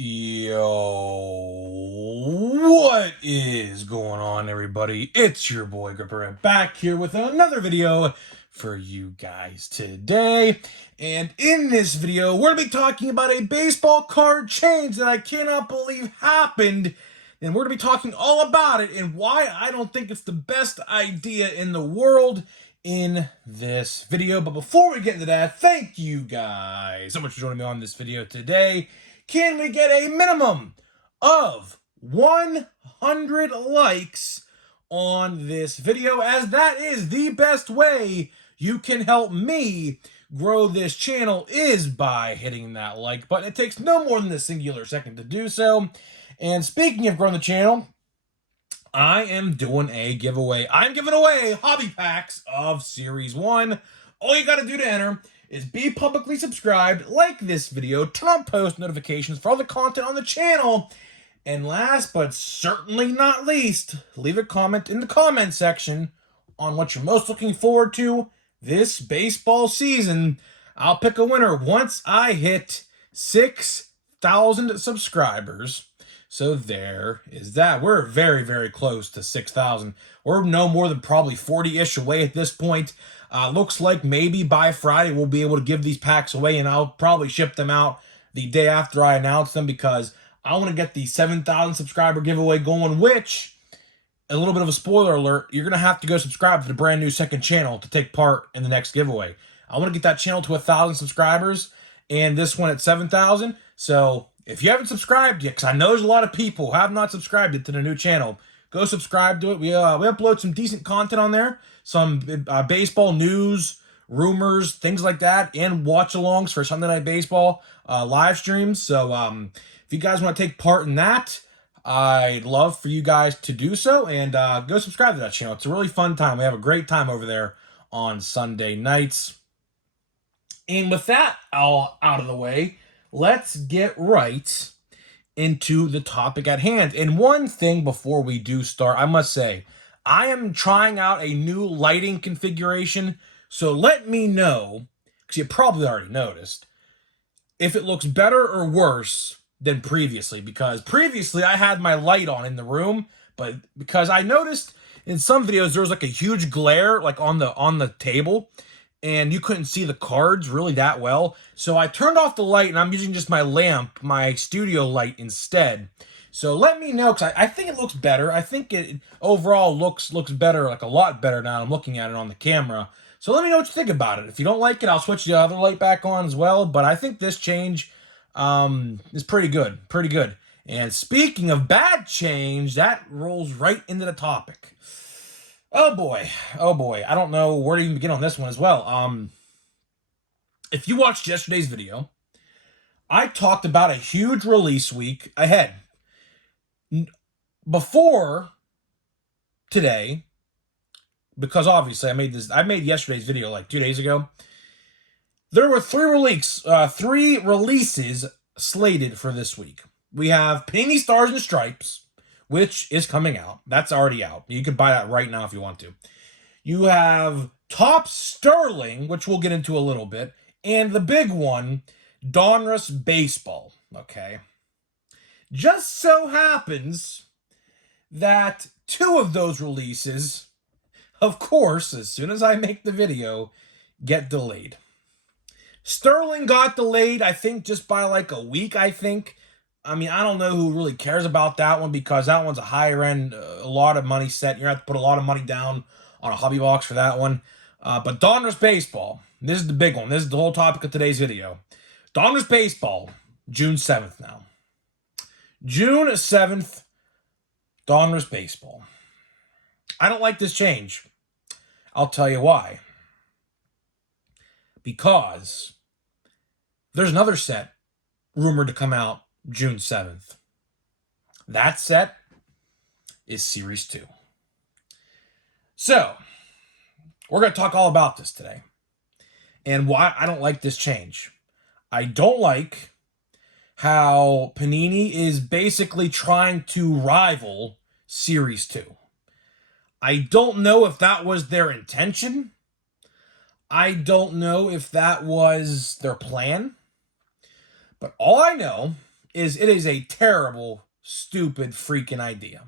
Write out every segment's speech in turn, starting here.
Yo, what is going on, everybody? It's your boy Gripper back here with another video for you guys today. And in this video, we're going to be talking about a baseball card change that I cannot believe happened. And we're going to be talking all about it and why I don't think it's the best idea in the world in this video. But before we get into that, thank you guys so much for joining me on this video today. Can we get a minimum of 100 likes on this video, as that is the best way you can help me grow this channel, is by hitting that like button. It takes no more than a singular second to do so. And speaking of growing the channel, I am doing a giveaway. I'm giving away hobby packs of Series 1. All you got to do to enter is be publicly subscribed, like this video, turn on post notifications for all the content on the channel, and last but certainly not least, leave a comment in the comment section on what you're most looking forward to this baseball season. I'll pick a winner once I hit 6,000 subscribers. So there is that. We're very, very close to 6,000. We're no more than probably 40-ish away at this point. Looks like maybe by Friday we'll be able to give these packs away, and I'll probably ship them out the day after I announce them, because I want to get the 7,000 subscriber giveaway going, which, a little bit of a spoiler alert, you're going to have to go subscribe to the brand new second channel to take part in the next giveaway. I want to get that channel to 1,000 subscribers, and this one at 7,000. So if you haven't subscribed yet, because I know there's a lot of people who have not subscribed yet to the new channel, go subscribe to it. We upload some decent content on there, some baseball news, rumors, things like that, and watch-alongs for Sunday Night Baseball live streams. So if you guys want to take part in that, I'd love for you guys to do so, and go subscribe to that channel. It's a really fun time. We have a great time over there on Sunday nights. And with that all out of the way, let's get right into the topic at hand. And one thing before we do start, I must say, I am trying out a new lighting configuration, so let me know, because you probably already noticed, if it looks better or worse than previously, because previously I had my light on in the room, but because I noticed in some videos there was like a huge glare like on the table, and you couldn't see the cards really that well. So I turned off the light, and I'm using just my lamp, my studio light instead. So let me know, because I think it looks better. I think it overall looks better, like a lot better now I'm looking at it on the camera. So let me know what you think about it. If you don't like it, I'll switch the other light back on as well. But I think this change is pretty good. Pretty good. And speaking of bad change, that rolls right into the topic. Oh boy, I don't know where to even begin on this one as well. If you watched yesterday's video, I talked about a huge release week ahead. Before today, because obviously I made yesterday's video like 2 days ago. There were three releases slated for this week. We have Panini Stars and Stripes, which is coming out. That's already out. You can buy that right now if you want to. You have Top Sterling, which we'll get into a little bit, and the big one, Donruss Baseball. Okay. Just so happens that two of those releases, of course, as soon as I make the video, get delayed. Sterling got delayed, I think, just by like a week, I think. I mean, I don't know who really cares about that one, because that one's a higher end, a lot of money set. You're going to have to put a lot of money down on a hobby box for that one. But Donruss Baseball, this is the big one. This is the whole topic of today's video. Donruss Baseball, June 7th now. June 7th, Donruss Baseball. I don't like this change. I'll tell you why. Because there's another set rumored to come out June 7th. That set is Series 2. So, we're going to talk all about this today, and why I don't like this change. I don't like how Panini is basically trying to rival Series 2. I don't know if that was their intention. I don't know if that was their plan. But all I know is it is a terrible, stupid, freaking idea.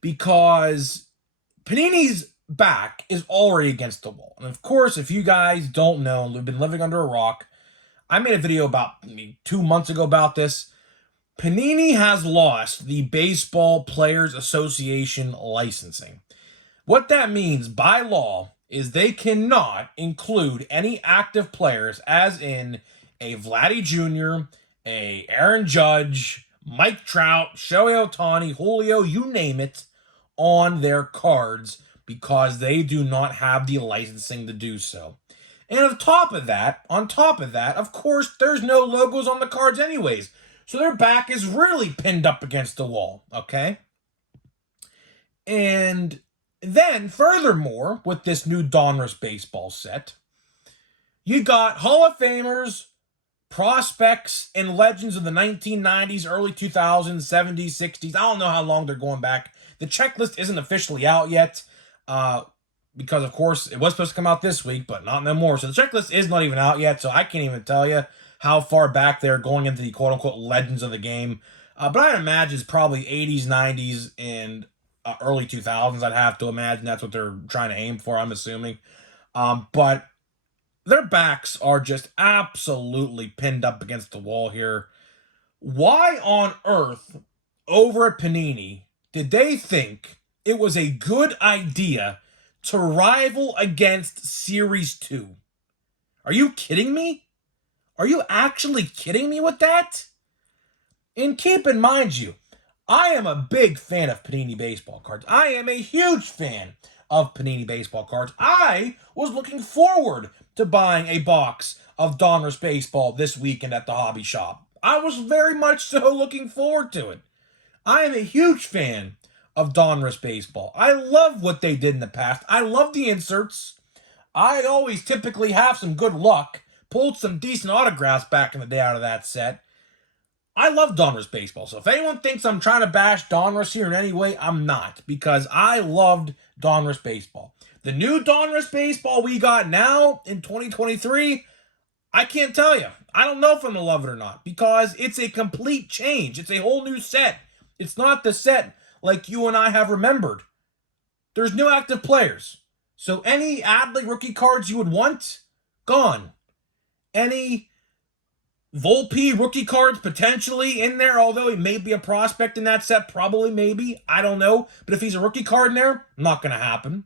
Because Panini's back is already against the wall. And of course, if you guys don't know, and have been living under a rock, I made a video about 2 months ago about this. Panini has lost the Baseball Players Association licensing. What that means by law is they cannot include any active players, as in a Vladdy Jr., a Aaron Judge, Mike Trout, Shohei Ohtani, Julio, you name it, on their cards because they do not have the licensing to do so. And on top of that, of course, there's no logos on the cards anyways. So their back is really pinned up against the wall, okay? And then, furthermore, with this new Donruss Baseball set, you got Hall of Famers, prospects, and legends of the 1990s, early 2000s, 70s, 60s. I don't know how long they're going back. The checklist isn't officially out yet, because, of course, it was supposed to come out this week, but not no more. So the checklist is not even out yet, so I can't even tell you how far back they're going into the quote-unquote legends of the game. But I'd imagine it's probably 80s, 90s, and early 2000s. I'd have to imagine that's what they're trying to aim for, I'm assuming. But their backs are just absolutely pinned up against the wall here. Why on earth, over at Panini, did they think it was a good idea to rival against Series 2? Are you kidding me? Are you actually kidding me with that? And keep in mind, I am a big fan of Panini baseball cards. I am a huge fan of Panini baseball cards. I was looking forward to buying a box of Donruss Baseball this weekend at the hobby shop. I was very much so looking forward to it. I am a huge fan of Donruss Baseball. I love what they did in the past. I love the inserts. I always typically have some good luck. Pulled some decent autographs back in the day out of that set. I love Donruss Baseball, so if anyone thinks I'm trying to bash Donruss here in any way, I'm not, because I loved Donruss Baseball. The new Donruss Baseball we got now in 2023, I can't tell you. I don't know if I'm going to love it or not, because it's a complete change. It's a whole new set. It's not the set like you and I have remembered. There's new active players. So any Adley rookie cards you would want, gone. Any Volpe rookie cards potentially in there, although he may be a prospect in that set, probably, maybe, I don't know. But if he's a rookie card in there, not going to happen.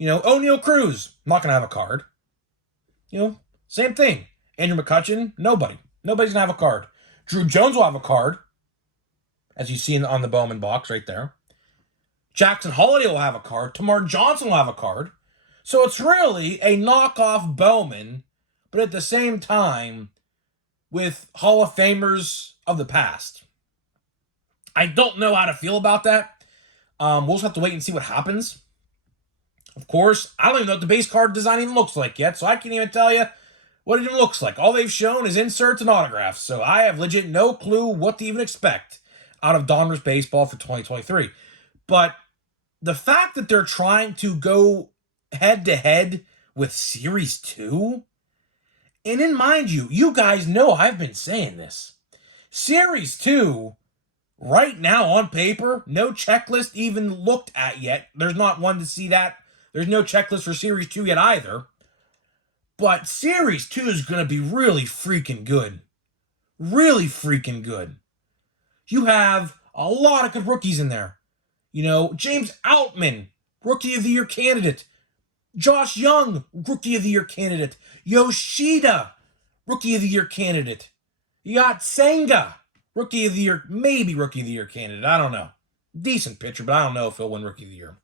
O'Neal Cruz, not going to have a card. Same thing. Andrew McCutchen, nobody. Nobody's going to have a card. Drew Jones will have a card, as you see on the Bowman box right there. Jackson Holliday will have a card. Tamar Johnson will have a card. So it's really a knockoff Bowman, but at the same time, with Hall of Famers of the past. I don't know how to feel about that. We'll just have to wait and see what happens. Of course, I don't even know what the base card design even looks like yet, so I can't even tell you what it even looks like. All they've shown is inserts and autographs, so I have legit no clue what to even expect out of Donruss Baseball for 2023. But the fact that they're trying to go head-to-head with Series 2... And in mind you guys know I've been saying this. Series 2, right now on paper, no checklist even looked at yet. There's not one to see that. There's no checklist for Series 2 yet either. But Series 2 is going to be really freaking good. Really freaking good. You have a lot of good rookies in there. James Outman, Rookie of the Year candidate. Josh Young, Rookie of the Year candidate. Yoshida, Rookie of the Year candidate. You got Senga, Rookie of the Year, maybe Rookie of the Year candidate. I don't know. Decent pitcher, but I don't know if he'll win Rookie of the Year.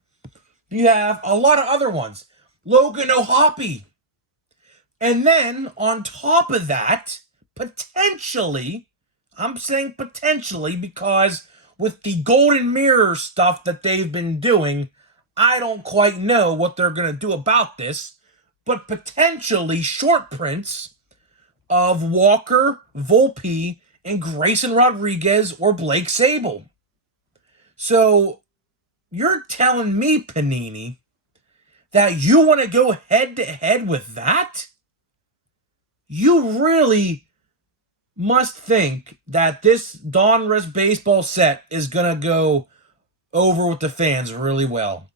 You have a lot of other ones. Logan O'Hoppe. And then, on top of that, potentially, I'm saying potentially because with the Golden Mirror stuff that they've been doing, I don't quite know what they're going to do about this, but potentially short prints of Walker, Volpe, and Grayson Rodriguez or Blake Sable. So you're telling me, Panini, that you want to go head-to-head with that? You really must think that this Donruss Baseball set is going to go over with the fans really well.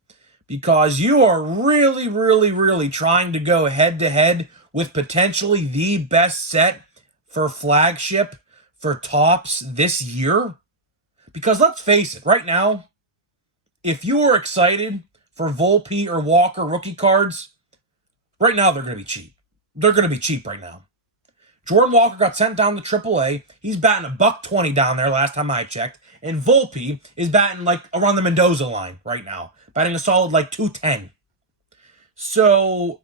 Because you are really, really, really trying to go head-to-head with potentially the best set for flagship, for Topps this year. Because let's face it, right now, if you were excited for Volpe or Walker rookie cards, right now they're going to be cheap. They're going to be cheap right now. Jordan Walker got sent down to AAA. He's batting $120 down there last time I checked. And Volpe is batting like around the Mendoza line right now. Batting a solid like 210. So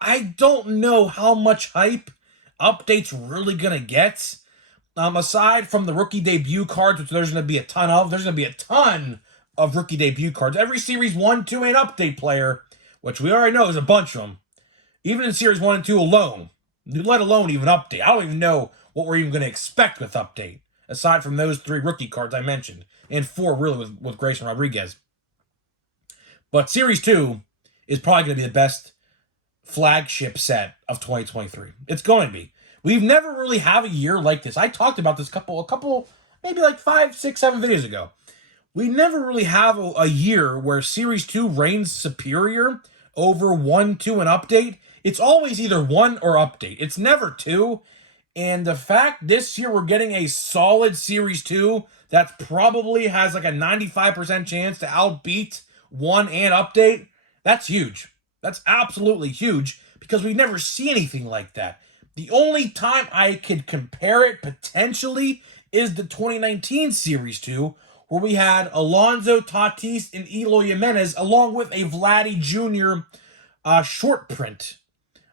I don't know how much hype Update's really going to get. Aside from the rookie debut cards, which there's going to be a ton of, there's going to be a ton of rookie debut cards. Every Series 1, 2, and Update player, which we already know is a bunch of them, even in Series 1 and 2 alone, let alone even Update. I don't even know what we're even going to expect with Update, aside from those 3 rookie cards I mentioned, and 4 really with Grayson Rodriguez. But Series 2 is probably going to be the best flagship set of 2023. It's going to be. We've never really had a year like this. I talked about this a couple, maybe like 5, 6, 7 videos ago. We never really have a year where Series 2 reigns superior over 1, 2, and Update. It's always either 1 or Update. It's never 2. And the fact this year we're getting a solid Series 2 that probably has like a 95% chance to outbeat 1 and Update, that's huge. That's absolutely huge because we never see anything like that. The only time I could compare it potentially is the 2019 Series 2, where we had Alonso, Tatis, and Eloy Jimenez, along with a Vladdy Jr. Short print.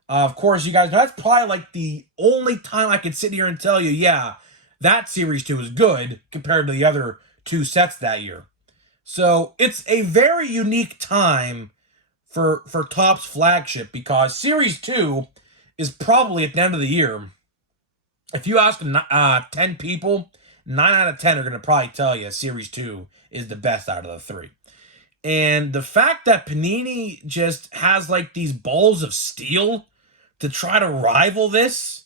Of course, you guys know that's probably like the only time I could sit here and tell you, yeah, that Series 2 is good compared to the other 2 sets that year. So it's a very unique time for Topps flagship because Series 2 is probably at the end of the year. If you ask 10 people, 9 out of 10 are going to probably tell you Series 2 is the best out of the 3. And the fact that Panini just has like these balls of steel to try to rival this,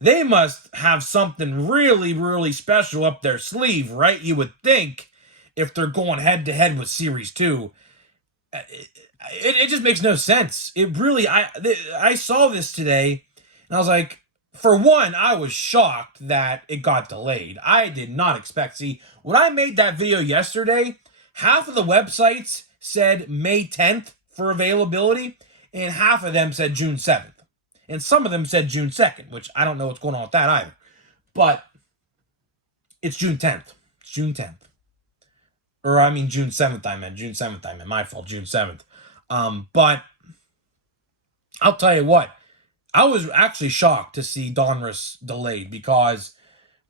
they must have something really, really special up their sleeve, right? You would think if they're going head-to-head with Series 2. It just makes no sense. It really, I saw this today, and I was like, for one, I was shocked that it got delayed. I did not expect. See, when I made that video yesterday, half of the websites said May 10th for availability, and half of them said June 7th. And some of them said June 2nd, which I don't know what's going on with that either. But it's June 10th. It's June 10th. Or I mean June 7th, I meant. June 7th, I meant. My fault, June 7th. But I'll tell you what, I was actually shocked to see Donruss delayed because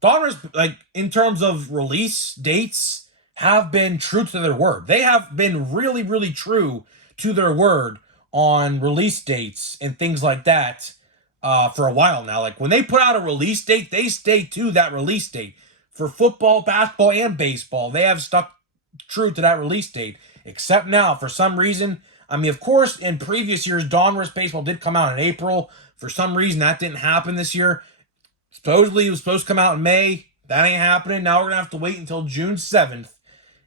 Donruss, like in terms of release dates, have been true to their word. They have been really, really true to their word on release dates and things like that for a while now. Like when they put out a release date, they stay to that release date. For football, basketball, and baseball, they have stuck true to that release date. Except now, for some reason, I mean, of course, in previous years, Donruss Baseball did come out in April. For some reason, that didn't happen this year. Supposedly, it was supposed to come out in May. That ain't happening. Now we're going to have to wait until June 7th,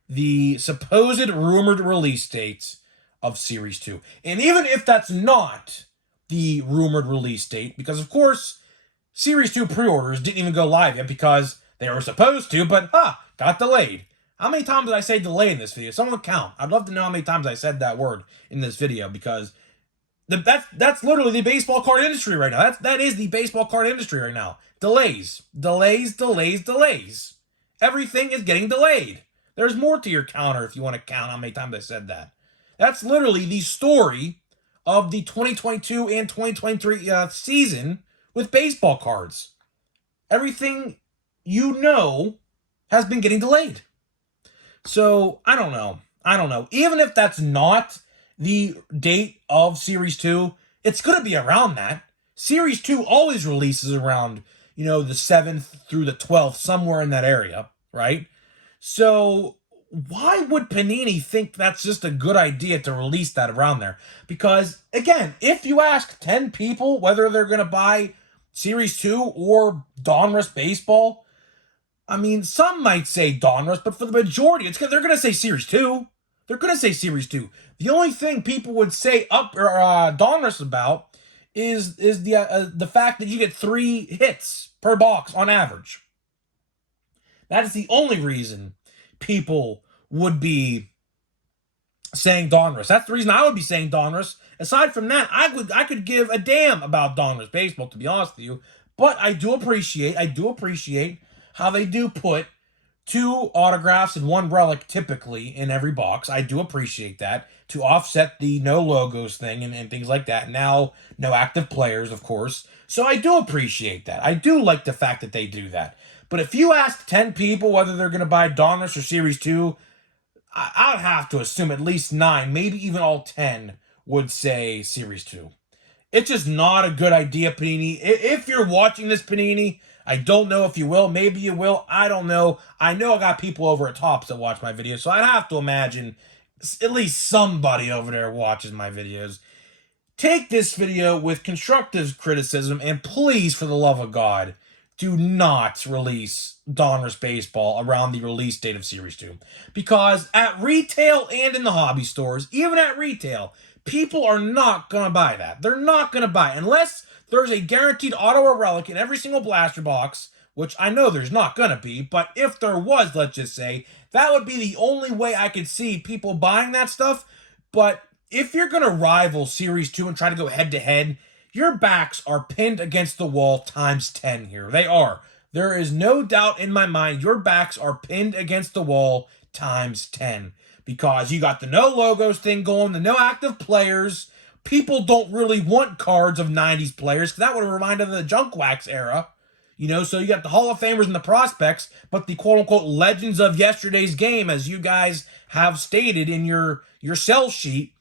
the supposed rumored release date of Series 2. And even if that's not the rumored release date, because, of course, Series 2 pre-orders didn't even go live yet because they were supposed to, but, got delayed. How many times did I say delay in this video? Someone count. I'd love to know how many times I said that word in this video because that's literally the baseball card industry right now. That is the baseball card industry right now. Delays. Delays, delays, delays. Everything is getting delayed. There's more to your counter if you want to count how many times I said that. That's literally the story of the 2022 and 2023 season with baseball cards. Everything you know has been getting delayed. So, I don't know. Even if that's not the date of Series 2, it's going to be around that. Series 2 always releases around, the 7th through the 12th, somewhere in that area, right? So, why would Panini think that's just a good idea to release that around there? Because, again, if you ask 10 people whether they're going to buy Series 2 or Donruss Baseball? I mean, some might say Donruss, but for the majority, they're going to say Series 2. They're going to say Series 2. The only thing people would say Donruss about is the fact that you get 3 hits per box on average. That is the only reason people would be saying Donruss. That's the reason I would be saying Donruss. Aside from that, I could give a damn about Donruss Baseball, to be honest with you. But I do appreciate how they do put 2 autographs and 1 relic typically in every box. I do appreciate that to offset the no logos thing and things like that. Now, no active players, of course. So I do appreciate that. I do like the fact that they do that. But if you ask 10 people whether they're going to buy Donruss or Series 2, I'd have to assume at least 9, maybe even all 10 would say Series 2. It's just not a good idea, Panini. If you're watching this, Panini, I don't know if you will. Maybe you will. I don't know. I know I got people over at Topps that watch my videos, so I'd have to imagine at least somebody over there watches my videos. Take this video with constructive criticism, and please, for the love of God, do not release Donruss Baseball around the release date of Series 2. Because at retail and in the hobby stores, even at retail, people are not going to buy that. They're not going to buy it. Unless there's a guaranteed auto or relic in every single blaster box, which I know there's not going to be, but if there was, let's just say, that would be the only way I could see people buying that stuff. But if you're going to rival Series 2 and try to go head-to-head, your backs are pinned against the wall times 10 here. They are. There is no doubt in my mind your backs are pinned against the wall times 10. Because you got the no logos thing going, the no active players. People don't really want cards of 90s players, because that would have reminded them of the junk wax era. You know, so you got the Hall of Famers and the prospects, but the quote-unquote legends of yesterday's game, as you guys have stated in your sell sheet.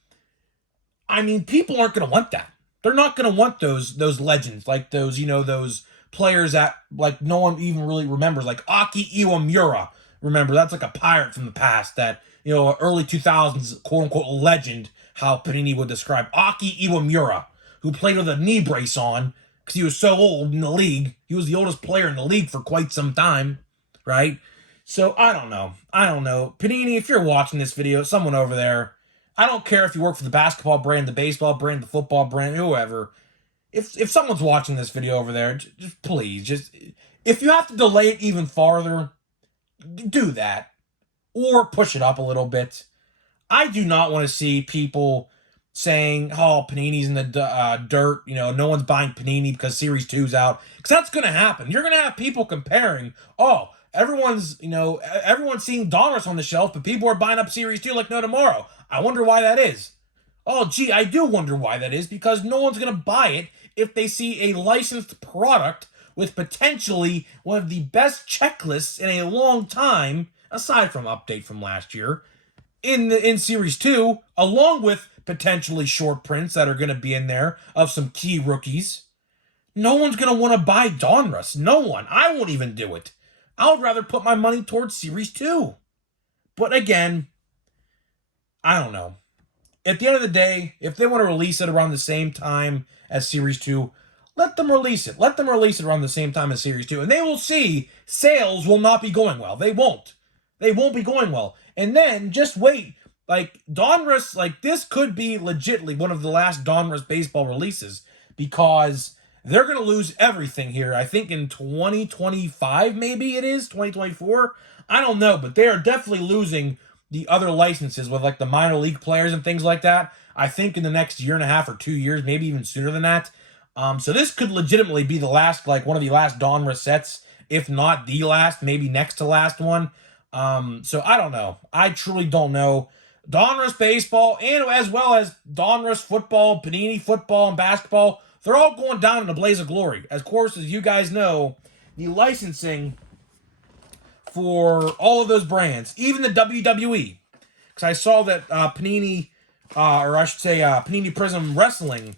I mean, people aren't going to want that. They're not going to want those legends, like those, those players that, like, no one even really remembers, like Aki Iwamura. Remember, that's like a pirate from the past that, early 2000s, quote-unquote legend, how Panini would describe Aki Iwamura, who played with a knee brace on because he was so old in the league. He was the oldest player in the league for quite some time, right? So, I don't know. Panini, if you're watching this video, someone over there, I don't care if you work for the basketball brand, the baseball brand, the football brand, whoever. If someone's watching this video over there, just please, if you have to delay it even farther, do that. Or push it up a little bit. I do not want to see people saying, oh, Panini's in the dirt. No one's buying Panini because Series 2's out. Because that's going to happen. You're going to have people comparing, oh, everyone's seeing Donruss on the shelf, but people are buying up Series 2 like no tomorrow. I wonder why that is. Oh, gee, I do wonder why that is, because no one's going to buy it if they see a licensed product with potentially one of the best checklists in a long time, aside from update from last year, in Series 2, along with potentially short prints that are going to be in there of some key rookies. No one's going to want to buy Donruss. No one. I won't even do it. I would rather put my money towards Series 2. But again, I don't know. At the end of the day, if they want to release it around the same time as Series 2, let them release it. Let them release it around the same time as Series 2. And they will see sales will not be going well. They won't. They won't be going well. And then just wait. Like, Donruss, this could be legitimately one of the last Donruss Baseball releases, because they're going to lose everything here. I think in 2025, maybe it is, 2024. I don't know, but they are definitely losing the other licenses with, the minor league players and things like that. I think in the next year and a half or 2 years, maybe even sooner than that. So this could legitimately be the last, one of the last Donruss sets, if not the last, maybe next to last one. So I don't know. I truly don't know. Donruss Baseball, and as well as Donruss Football, Panini Football, and Basketball, they're all going down in a blaze of glory. Of course, as you guys know, the licensing for all of those brands, even the WWE, because I saw that Panini, or I should say Panini Prism Wrestling,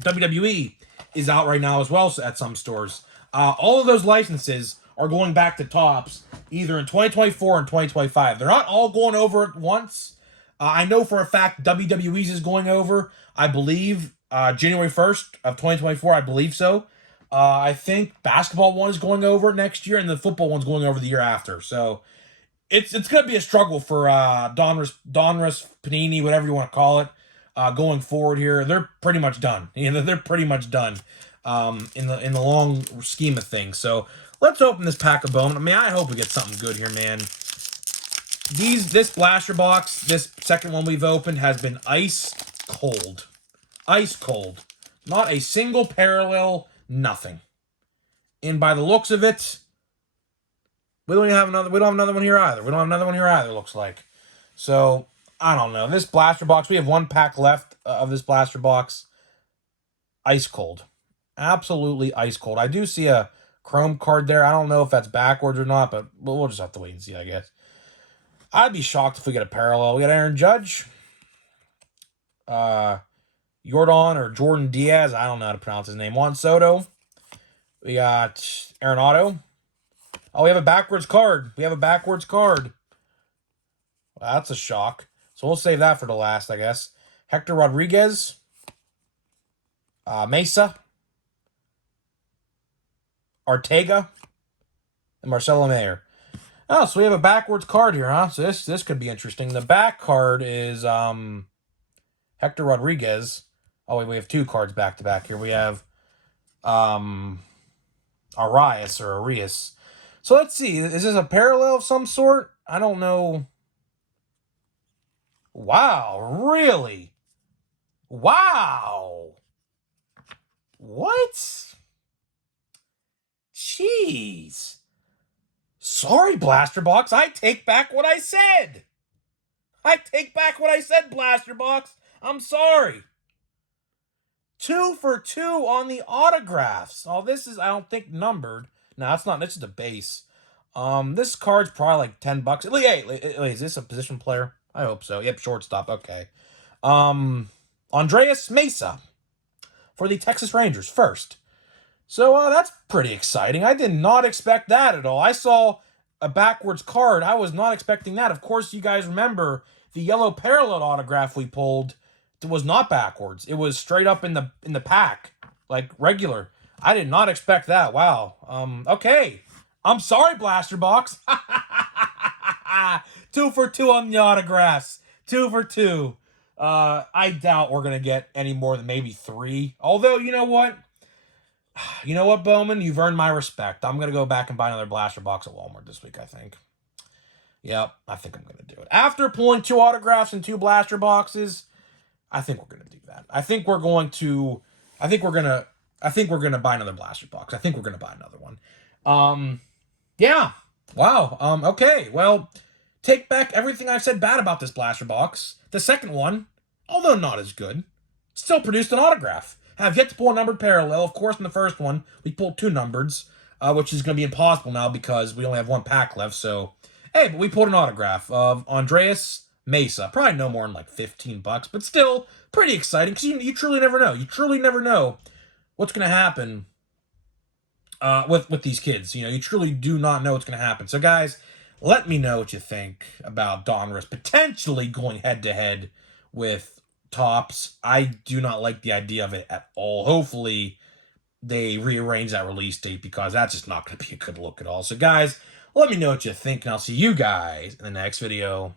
WWE, is out right now as well at some stores. All of those licenses are going back to Topps either in 2024 and 2025. They're not all going over at once. I know for a fact WWE's is going over, I believe, January 1st of 2024, I believe so. I think basketball one is going over next year, and the football one's going over the year after. So it's going to be a struggle for Donruss, Panini, whatever you want to call it, going forward here. They're pretty much done. They're pretty much done in the long scheme of things. So let's open this pack of Bowman. I mean, I hope we get something good here, man. This blaster box, this second one we've opened, has been ice cold. Ice cold. Not a single parallel, nothing. And by the looks of it, we don't have another one here either. Looks like. So, I don't know. This blaster box, we have one pack left of this blaster box. Ice cold. Absolutely ice cold. I do see a chrome card there. I don't know if that's backwards or not, but we'll just have to wait and see, I guess. I'd be shocked if we get a parallel. We got Aaron Judge. Jordan or Jordan Diaz. I don't know how to pronounce his name. Juan Soto. We got Arenado. Oh, we have a backwards card. Well, that's a shock. So we'll save that for the last, I guess. Hector Rodriguez. Mesa. Ortega. And Marcelo Mayer. Oh, so we have a backwards card here, huh? So this could be interesting. The back card is Hector Rodriguez. Oh, wait, we have two cards back to back here. We have Arias. So let's see. Is this a parallel of some sort? I don't know. Wow, really? Wow. What? Jeez. Sorry, Blaster Box. I take back what I said. Blaster Box. I'm sorry. 2 for 2 on the autographs. Oh, this is, I don't think, numbered. No, it's not. This is the base. This card's probably like $10. Hey, is this a position player? I hope so. Yep, shortstop. Okay. Andres Mesa for the Texas Rangers first. So that's pretty exciting. I did not expect that at all. I saw a backwards card. I was not expecting that. Of course, you guys remember the yellow parallel autograph we pulled was not backwards. It was straight up in the pack, like regular. I did not expect that. Wow. Okay. I'm sorry, Blaster Box. 2 for 2 on the autographs. 2 for 2. I doubt we're gonna get any more than maybe 3. Although, you know what? You know what, Bowman? You've earned my respect. I'm going to go back and buy another blaster box at Walmart this week, I think. Yep, I think I'm going to do it. After pulling 2 autographs and 2 blaster boxes, I think we're going to do that. I think we're going to buy another blaster box. I think we're going to buy another one. Yeah. Wow. Okay. Well, take back everything I've said bad about this blaster box. The second one, although not as good, still produced an autograph. Have yet to pull a numbered parallel. Of course, in the first one, we pulled 2 numbereds, which is going to be impossible now because we only have 1 pack left. So, hey, but we pulled an autograph of Andres Mesa. Probably no more than like $15, but still pretty exciting because you truly never know. You truly never know what's going to happen with these kids. You truly do not know what's going to happen. So, guys, let me know what you think about Donruss potentially going head-to-head with Topps. I do not like the idea of it at all. Hopefully, they rearrange that release date because that's just not going to be a good look at all. So, guys, let me know what you think, and I'll see you guys in the next video.